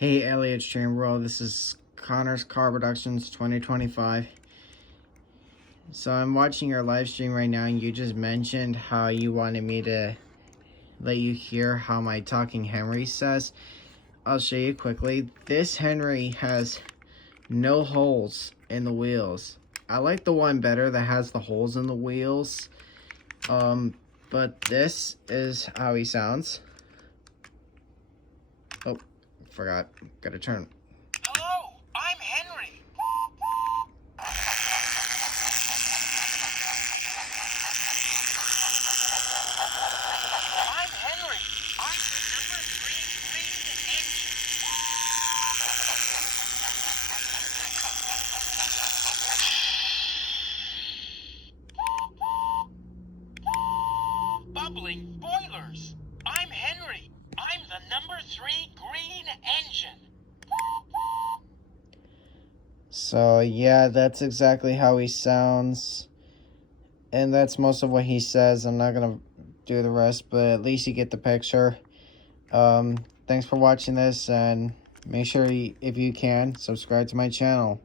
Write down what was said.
Hey Elliot Stream World, this is Connor's Car Productions 2025. So I'm watching your live stream right now, and you just mentioned how you wanted me to let you hear how my talking Henry says. I'll show you quickly. This Henry has no holes in the wheels. I like the one better that has the holes in the wheels. But this is how he sounds. Oh, forgot. Gotta turn. Hello, I'm Henry. I'm Henry. I'm the number 3 green engine. Bubbling boilers. I'm Henry. I'm the number 3 green engine. So yeah, that's exactly how he sounds. And that's most of what he says. I'm not going to do the rest, but at least you get the picture. Thanks for watching this, and make sure, if you can, subscribe to my channel.